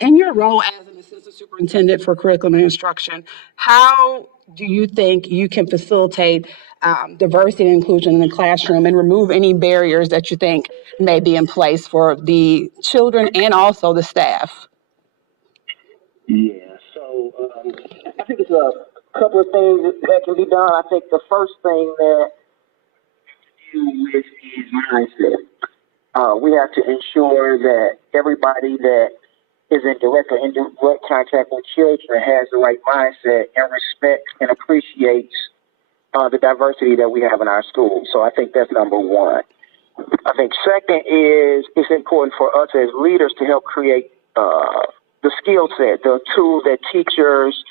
In your role as an assistant superintendent for curriculum and instruction, how do you think you can facilitate diversity and inclusion in the classroom and remove any barriers that you think may be in place for the children and also the staff? Yeah, so I think it's a couple of things that can be done. I think the first thing that you with is mindset. We have to ensure that everybody that is in direct or indirect contact with children has the right mindset and respects and appreciates the diversity that we have in our schools. So I think that's number one. I think second is it's important for us as leaders to help create the skill set, the tools that teachers,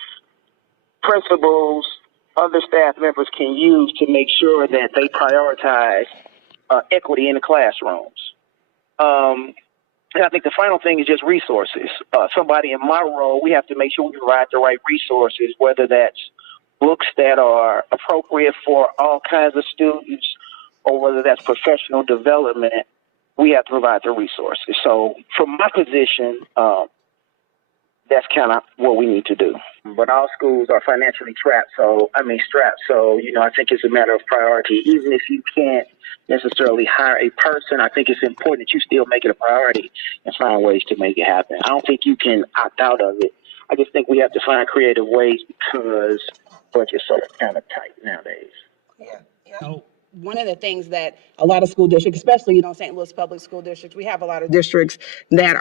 principals, other staff members can use to make sure that they prioritize equity in the classrooms. And I think the final thing is just resources. Somebody in my role, we have to make sure we provide the right resources, whether that's books that are appropriate for all kinds of students or whether that's professional development. We have to provide the resources. So from my position, that's kind of what we need to do. But all schools are financially strapped. So, I think it's a matter of priority. Even if you can't necessarily hire a person, I think it's important that you still make it a priority and find ways to make it happen. I don't think you can opt out of it. I just think we have to find creative ways because budgets are kind of tight nowadays. Yeah. So one of the things that a lot of school districts, especially St. Louis public school districts, we have a lot of districts that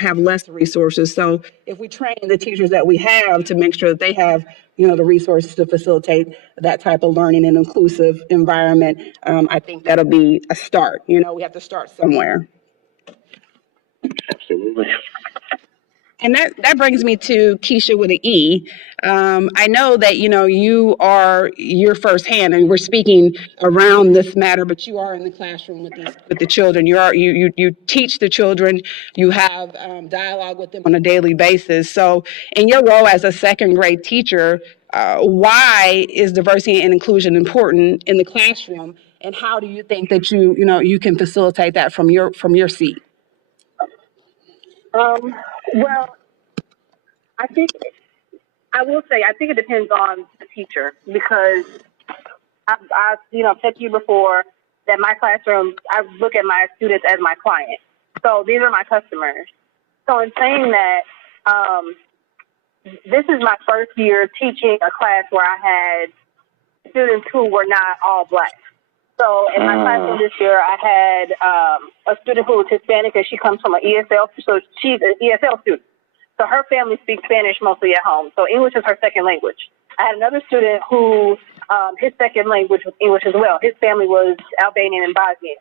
have less resources. So if we train the teachers that we have to make sure that they have the resources to facilitate that type of learning and inclusive environment, I think that'll be a start. We have to start somewhere. Absolutely. And that brings me to Keisha with an E. I know that you are your firsthand, and we're speaking around this matter, but you are in the classroom with the children. You teach the children. You have dialogue with them on a daily basis. So, in your role as a second grade teacher, why is diversity and inclusion important in the classroom, and how do you think that you can facilitate that from your seat? Well, I think I think it depends on the teacher because I've said to you before that my classroom, I look at my students as my client. So these are my customers. So in saying that, this is my first year teaching a class where I had students who were not all Black. So in my classroom this year, I had a student who was Hispanic, and she comes from an ESL, so she's an ESL student. So her family speaks Spanish mostly at home. So English is her second language. I had another student who his second language was English as well. His family was Albanian and Bosnian.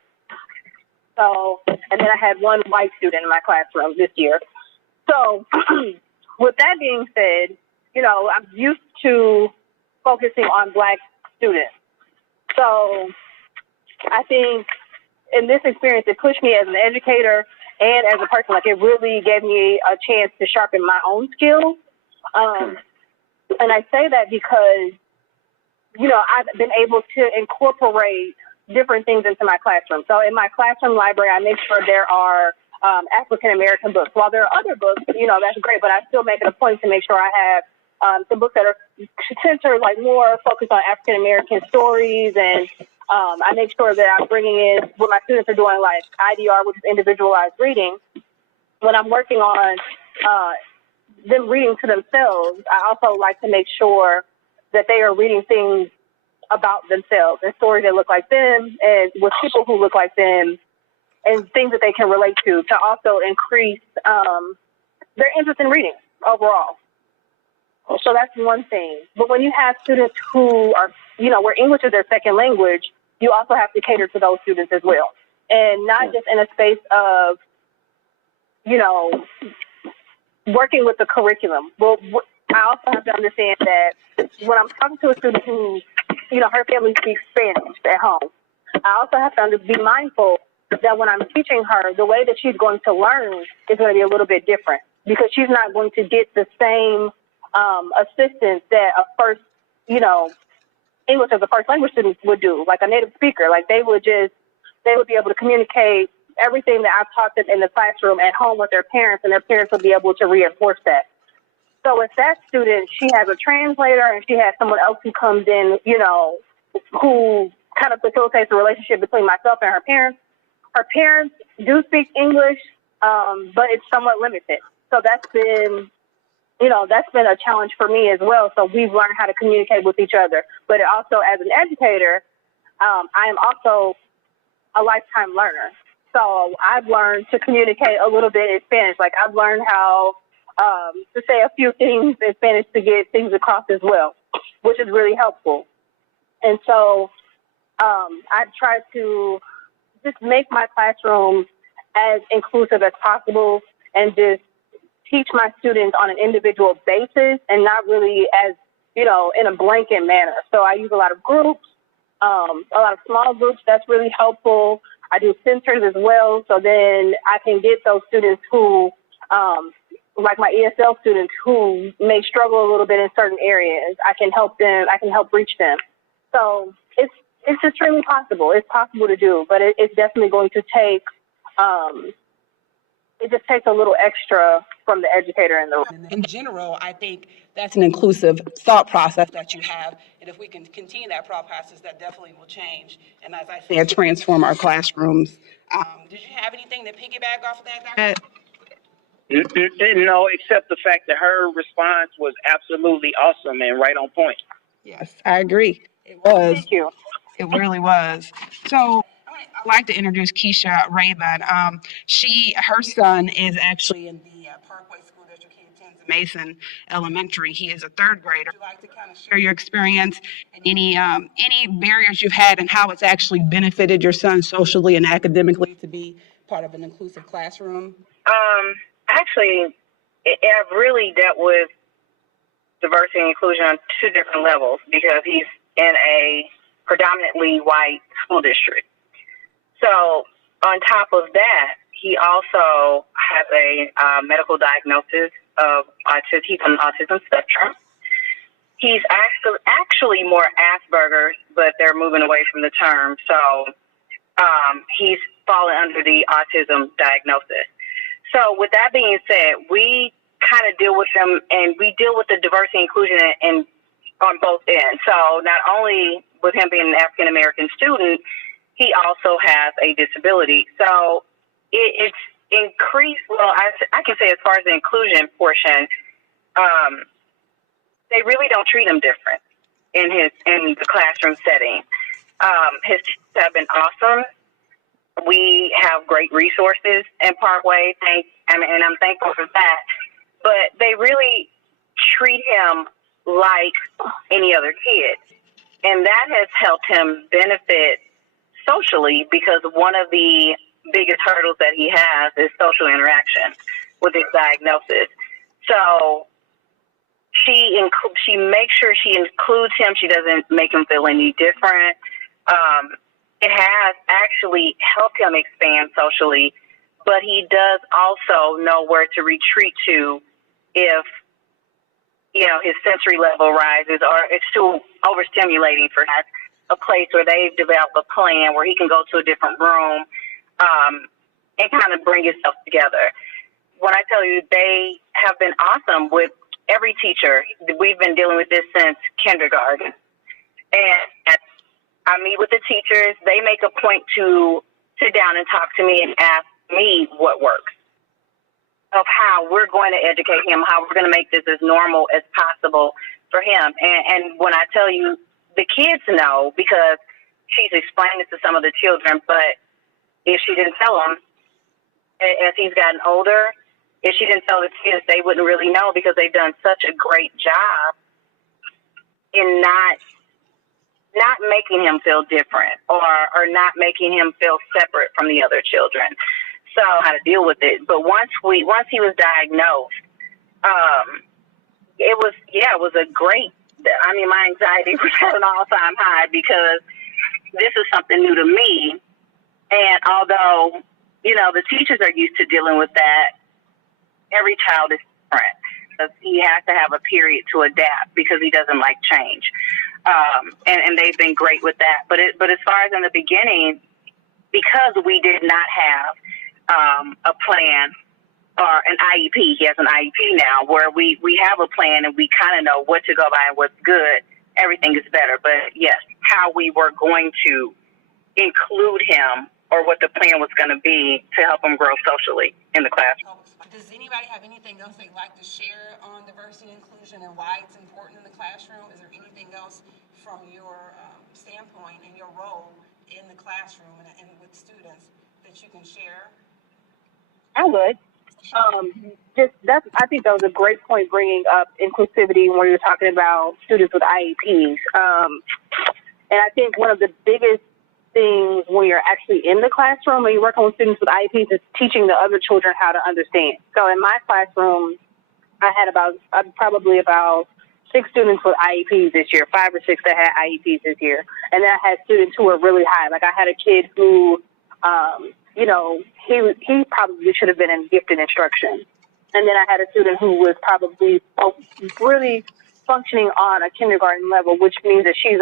So, and then I had one white student in my classroom this year. So with that being said, I'm used to focusing on Black students. So I think in this experience, it pushed me as an educator and as a person. Like, it really gave me a chance to sharpen my own skills. And I say that because, I've been able to incorporate different things into my classroom. So in my classroom library, I make sure there are African-American books. While there are other books, that's great, but I still make it a point to make sure I have some books that are centered, like more focused on African-American stories. And I make sure that I'm bringing in what my students are doing, like IDR, which is individualized reading. When I'm working on them reading to themselves, I also like to make sure that they are reading things about themselves and stories that look like them and with people who look like them and things that they can relate to also increase their interest in reading overall. So that's one thing. But when you have students who are, where English is their second language, you also have to cater to those students as well. And not just in a space of, working with the curriculum. Well, I also have to understand that when I'm talking to a student who, her family speaks Spanish at home, I also have to be mindful that when I'm teaching her, the way that she's going to learn is going to be a little bit different because she's not going to get the same assistance that a first, English as a first language student would do, like a native speaker. Like they would be able to communicate everything that I've taught them in the classroom at home with their parents, and their parents will be able to reinforce that. So with that student, she has a translator and she has someone else who comes in, who kind of facilitates the relationship between myself and her parents. Her parents do speak English, but it's somewhat limited. So that's been a challenge for me as well. So we've learned how to communicate with each other. But also, as an educator, I am also a lifetime learner. So I've learned to communicate a little bit in Spanish. Like, I've learned how to say a few things in Spanish to get things across as well, which is really helpful. And so I try to just make my classroom as inclusive as possible and just teach my students on an individual basis and not really as, in a blanket manner. So I use a lot of groups, a lot of small groups. That's really helpful. I do centers as well. So then I can get those students who, like my ESL students who may struggle a little bit in certain areas. I can help them. I can help reach them. So it's just really possible. It's possible to do, but it's definitely going to take, it just takes a little extra from the educator in the room. In general, I think that's an inclusive thought process that you have. And if we can continue that thought process, that definitely will change. And as I said, transform our classrooms. Did you have anything to piggyback off of that, Dr. No, except the fact that her response was absolutely awesome and right on point. Yes, I agree. It was. Thank you. It really was. So I'd like to introduce Keisha Raybon. Her son is actually in the Parkway School District. He attends Mason Elementary. He is a third grader. Would you like to kind of share your experience and any barriers you've had and how it's actually benefited your son socially and academically to be part of an inclusive classroom? Actually, I've really dealt with diversity and inclusion on two different levels because he's in a predominantly white school district. So on top of that, he also has a medical diagnosis of autism. He's on the autism spectrum. He's actually more Asperger's, but they're moving away from the term. So he's fallen under the autism diagnosis. So with that being said, we kind of deal with them, and we deal with the diversity and inclusion on both ends. So not only with him being an African-American student, he also has a disability. So it's increased. Well, I can say as far as the inclusion portion, they really don't treat him different in the classroom setting. His teachers have been awesome. We have great resources in Parkway, and I'm thankful for that. But they really treat him like any other kid. And that has helped him benefit socially because one of the biggest hurdles that he has is social interaction with his diagnosis. So she makes sure she includes him. She doesn't make him feel any different. It has actually helped him expand socially, but he does also know where to retreat to if, his sensory level rises or it's too overstimulating for him. A place where they've developed a plan where he can go to a different room and kind of bring himself together. When I tell you, they have been awesome with every teacher. We've been dealing with this since kindergarten. And I meet with the teachers. They make a point to sit down and talk to me and ask me what works, of how we're going to educate him, how we're going to make this as normal as possible for him. And when I tell you, the kids know because she's explained it to some of the children, but if she didn't tell them, as he's gotten older, if she didn't tell the kids, they wouldn't really know because they've done such a great job in not making him feel different or not making him feel separate from the other children. So how to deal with it. But once he was diagnosed, it was a great, my anxiety was at an all-time high because this is something new to me. And although, the teachers are used to dealing with that, every child is different. He has to have a period to adapt because he doesn't like change. And they've been great with that. But as far as in the beginning, because we did not have a plan or an IEP. He has an IEP now where we have a plan and we kind of know what to go by and what's good. Everything is better. But yes, how we were going to include him or what the plan was going to be to help him grow socially in the classroom. Does anybody have anything else they'd like to share on diversity and inclusion and why it's important in the classroom? Is there anything else from your standpoint and your role in the classroom and with students that you can share? I would. I think that was a great point bringing up inclusivity when you're talking about students with IEPs. And I think one of the biggest things when you're actually in the classroom and you're working with students with IEPs is teaching the other children how to understand. So in my classroom, I had probably about 6 students with IEPs this year, 5 or 6 that had IEPs this year. And then I had students who were really high. Like I had a kid who, he probably should have been in gifted instruction. And then I had a student who was probably really functioning on a kindergarten level, which means that she's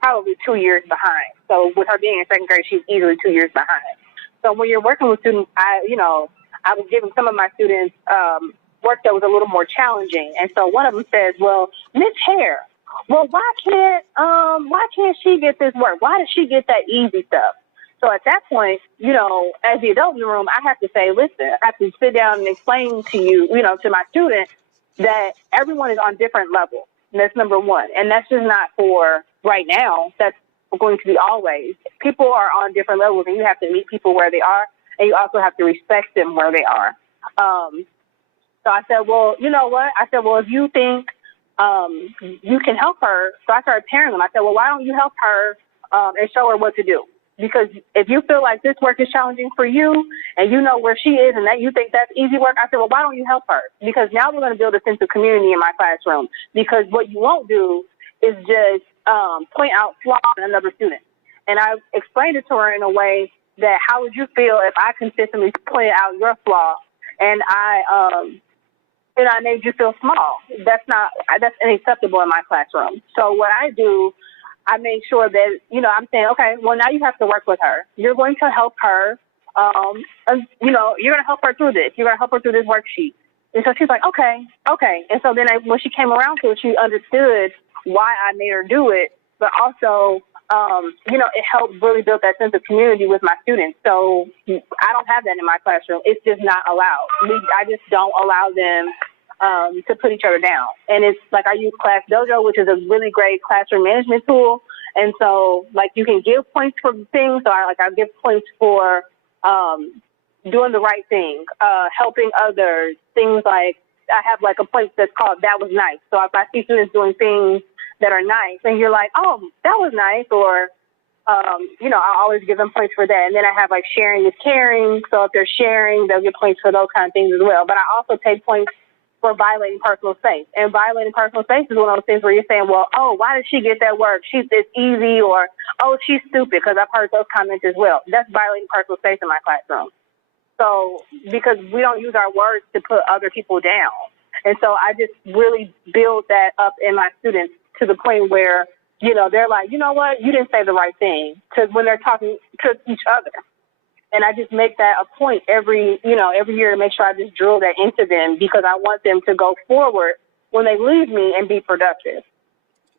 probably 2 years behind. So with her being in second grade, she's easily 2 years behind. So when you're working with students, I was giving some of my students work that was a little more challenging. And so one of them says, well, Miss Hare, well, why can't she get this work? Why does she get that easy stuff? So at that point, as the adult in the room, I have to say, listen, I have to sit down and explain to you, to my students that everyone is on different levels. And that's number one. And that's just not for right now. That's going to be always. People are on different levels and you have to meet people where they are. And you also have to respect them where they are. So I said, well, you know what? I said, well, if you think you can help her. So I started pairing them. I said, well, why don't you help her and show her what to do? Because if you feel like this work is challenging for you and you know where she is and that you think that's easy work, I said, well, why don't you help her? Because now we're going to build a sense of community in my classroom. Because what you won't do is just point out flaws in another student. And I explained it to her in a way that how would you feel if I consistently pointed out your flaw and I made you feel small? That's unacceptable in my classroom. So what I do, I make sure that, I'm saying, okay, well, now you have to work with her. You're going to help her, you're going to help her through this. You're going to help her through this worksheet. And so she's like, okay. And so then when she came around to it, she understood why I made her do it, but also, it helped really build that sense of community with my students. So I don't have that in my classroom. It's just not allowed. I just don't allow them to put each other down. And it's like I use Class Dojo, which is a really great classroom management tool. And so like you can give points for things. So I give points for doing the right thing, helping others, things like I have like a point that's called That Was Nice. So if I see students doing things that are nice and you're like, oh, that was nice, or I always give them points for that. And then I have like Sharing is Caring. So if they're sharing, they'll get points for those kind of things as well. But I also take points for violating personal space. And violating personal space is one of those things where you're saying, well, oh, why did she get that work? It's easy, or, oh, she's stupid, because I've heard those comments as well. That's violating personal space in my classroom. So because we don't use our words to put other people down. And so I just really build that up in my students to the point where, they're like, you know what, you didn't say the right thing, because when they're talking to each other. And I just make that a point every year to make sure I just drill that into them, because I want them to go forward when they leave me and be productive.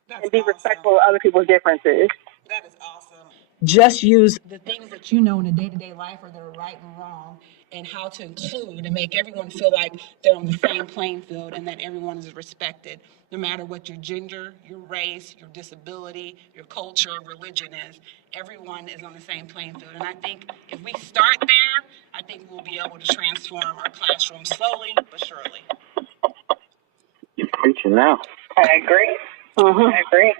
That's and be awesome. respectful of other people's differences. That is awesome. Just use the things that you know in a day-to-day life or that are right and wrong, and how to include and make everyone feel like they're on the same playing field and that everyone is respected, no matter what your gender, your race, your disability, your culture, religion is. Everyone is on the same playing field. And I think if we start there, I think we'll be able to transform our classroom slowly but surely. You're preaching now. I agree. I agree.